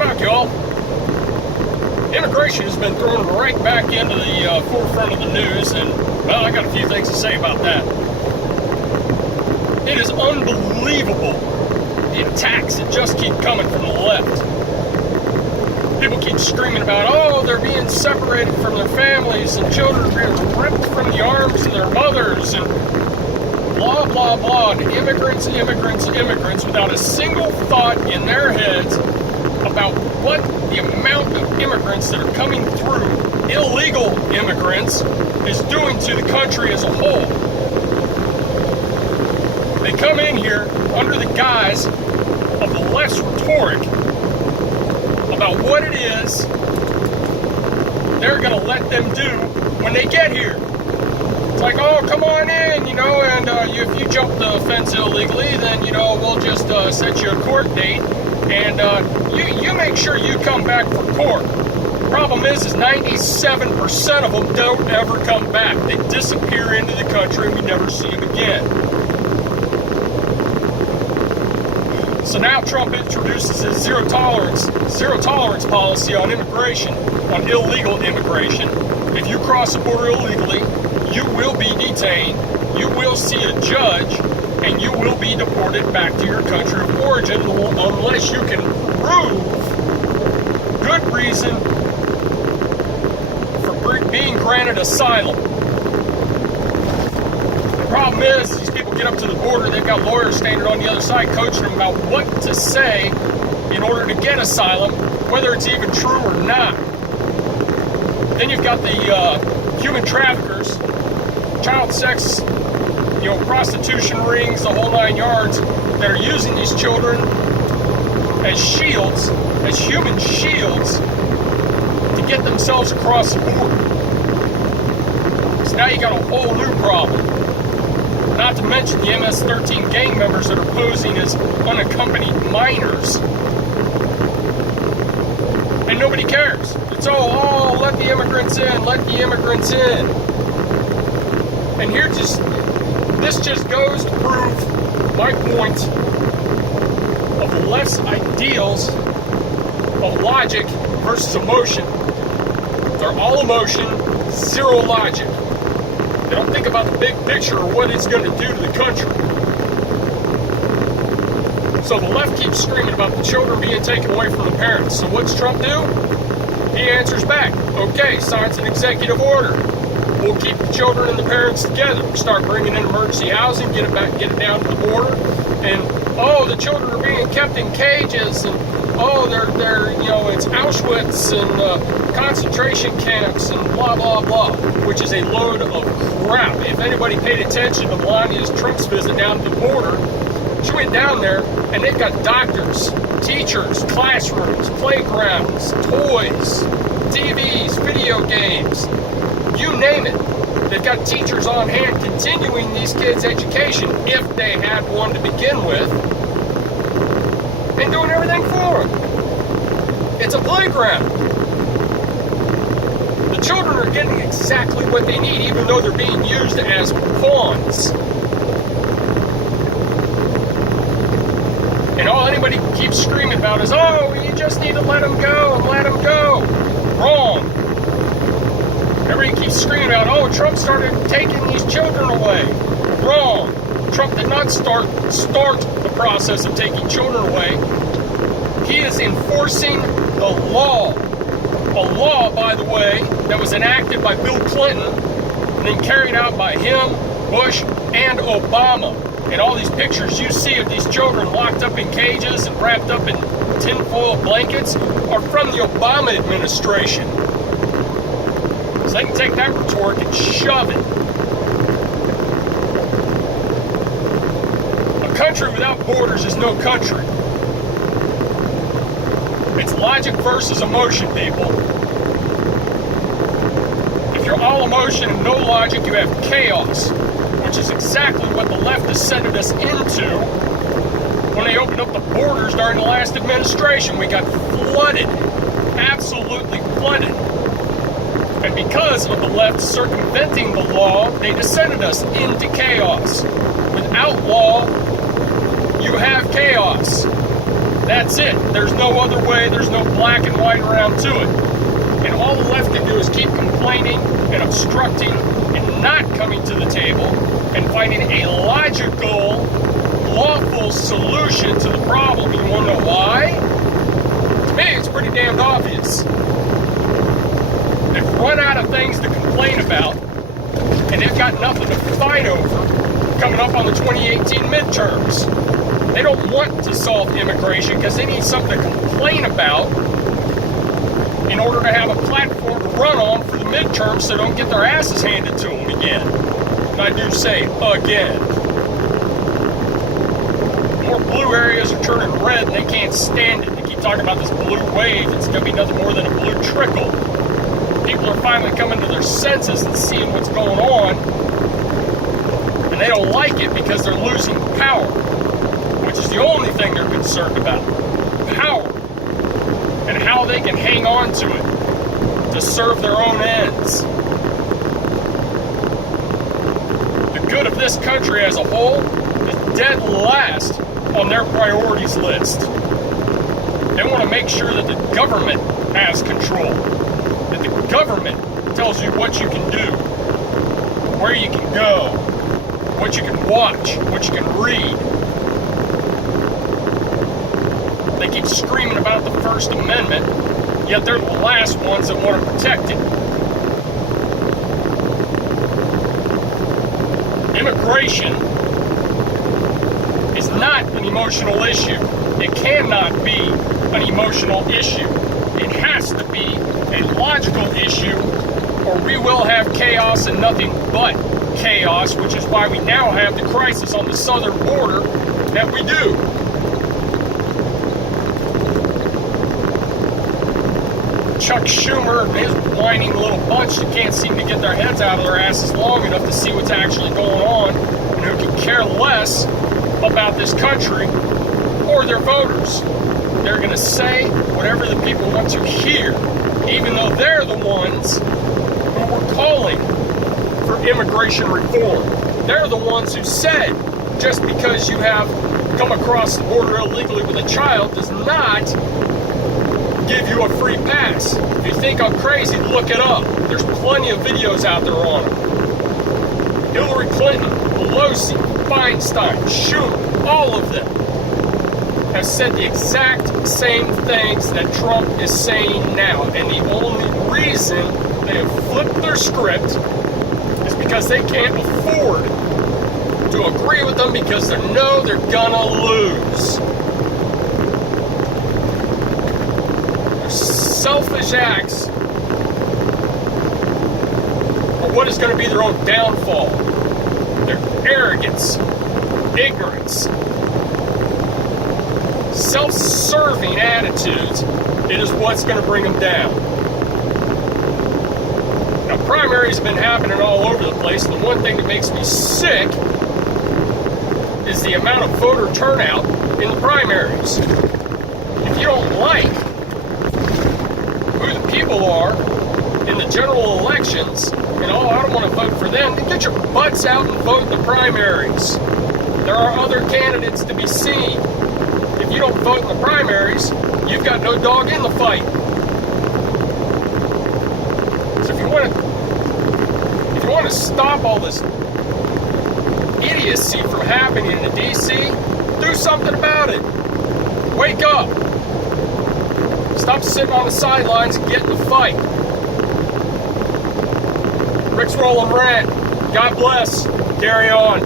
back, y'all. Immigration has been thrown right back into the forefront of the news, and, well, I got a few things to say about that. It is unbelievable, the attacks that just keep coming from the left. People keep screaming about, oh, they're being separated from their families, and children are being ripped from the arms of their mothers, and blah, blah, blah, and immigrants, without a single thought in their heads about what the amount of immigrants that are coming through, illegal immigrants, is doing to the country as a whole. They come in here under the guise of the left's rhetoric about what it is they're going to let them do when they get here. It's like, oh, come on in, and if you jump the fence illegally, then, we'll just set you a court date, and you make sure you come back for court. Problem is 97% of them don't ever come back. They disappear into the country and we never see them again. So now Trump introduces his zero tolerance policy on immigration, on illegal immigration. If you cross the border illegally, you will be detained, you will see a judge, and you will be deported back to your country of origin unless you can prove good reason for being granted asylum. The problem is, these people get up to the border, they've got lawyers standing on the other side coaching them about what to say in order to get asylum, whether it's even true or not. Then you've got the human traffickers, child sex, prostitution rings, the whole 9 yards, that are using these children as shields, as human shields, to get themselves across the border. So now you got a whole new problem. Not to mention the MS-13 gang members that are posing as unaccompanied minors. And nobody cares. It's oh, let the immigrants in, let the immigrants in. And this just goes to prove my point of the left's ideals of logic versus emotion. They're all emotion, zero logic. They don't think about the big picture or what it's going to do to the country. So the left keeps screaming about the children being taken away from the parents. So what's Trump do? He answers back, okay, signs an executive order. We'll keep the children and the parents together. We'll start bringing in emergency housing, get it down to the border. And, oh, the children are being kept in cages. And, oh, they're it's Auschwitz and concentration camps and blah, blah, blah, which is a load of crap. If anybody paid attention to Melania's Trump's visit down to the border, she went down there and they've got doctors, teachers, classrooms, playgrounds, toys, TVs, video games, you name it. They've got teachers on hand continuing these kids' education, if they had one to begin with, and doing everything for them. It's a playground. The children are getting exactly what they need, even though they're being used as pawns. And all anybody keeps screaming about is, oh, you just need to let them go and let them go. Wrong. Everybody keeps screaming about, oh, Trump started taking these children away. Wrong. Trump did not start the process of taking children away. He is enforcing the law. A law, by the way, that was enacted by Bill Clinton and then carried out by him, Bush, and Obama. And all these pictures you see of these children locked up in cages and wrapped up in tinfoil blankets are from the Obama administration. So they can take that rhetoric and shove it. A country without borders is no country. It's logic versus emotion, people. If you're all emotion and no logic, you have chaos, which is exactly what the left has sent us into when they opened up the borders during the last administration. We got flooded, absolutely flooded. And because of the left circumventing the law, they descended us into chaos. Without law, you have chaos. That's it. There's no other way. There's no black and white around to it. And all the left can do is keep complaining and obstructing and not coming to the table and finding a logical, lawful solution to the problem. You want to know why? To me, it's pretty damned obvious. They've run out of things to complain about, and they've got nothing to fight over coming up on the 2018 midterms. They don't want to solve immigration because they need something to complain about in order to have a platform to run on for the midterms so they don't get their asses handed to them again. And I do say again. More blue areas are turning red and they can't stand it. They keep talking about this blue wave. It's going to be nothing more than a blue trickle. People are finally coming to their senses and seeing what's going on. And they don't like it because they're losing power, which is the only thing they're concerned about. Power. And how they can hang on to it to serve their own ends. The good of this country as a whole is dead last on their priorities list. They want to make sure that the government has control. That the government tells you what you can do, where you can go, what you can watch, what you can read. They keep screaming about the First Amendment, yet they're the last ones that want to protect it. Immigration is not an emotional issue. It cannot be an emotional issue. It has to be a logical issue, or we will have chaos and nothing but chaos, which is why we now have the crisis on the southern border that we do. Chuck Schumer and his whining little bunch that can't seem to get their heads out of their asses long enough to see what's actually going on, and who can care less about this country or their voters. They're going to say whatever the people want to hear, even though they're the ones who were calling for immigration reform. They're the ones who said just because you have come across the border illegally with a child does not give you a free pass. If you think I'm crazy, look it up. There's plenty of videos out there on it. Hillary Clinton, Pelosi, Feinstein, Schumer, all of them have said the exact same things that Trump is saying now. And the only reason they have flipped their script is because they can't afford to agree with them because they know they're gonna lose. Selfish acts are what is going to be their own downfall. Their arrogance, ignorance, self-serving attitudes, it is what's going to bring them down. Now, primaries have been happening all over the place, and the one thing that makes me sick is the amount of voter turnout in the primaries. If you don't like who the people are in the general elections, and oh, I don't want to vote for them, then get your butts out and vote in the primaries. There are other candidates to be seen. If you don't vote in the primaries, you've got no dog in the fight. So if you want to stop all this idiocy from happening in DC, do something about it. Wake up. Stop sitting on the sidelines and get in the fight. Rick's rolling Rant. God bless. Carry on.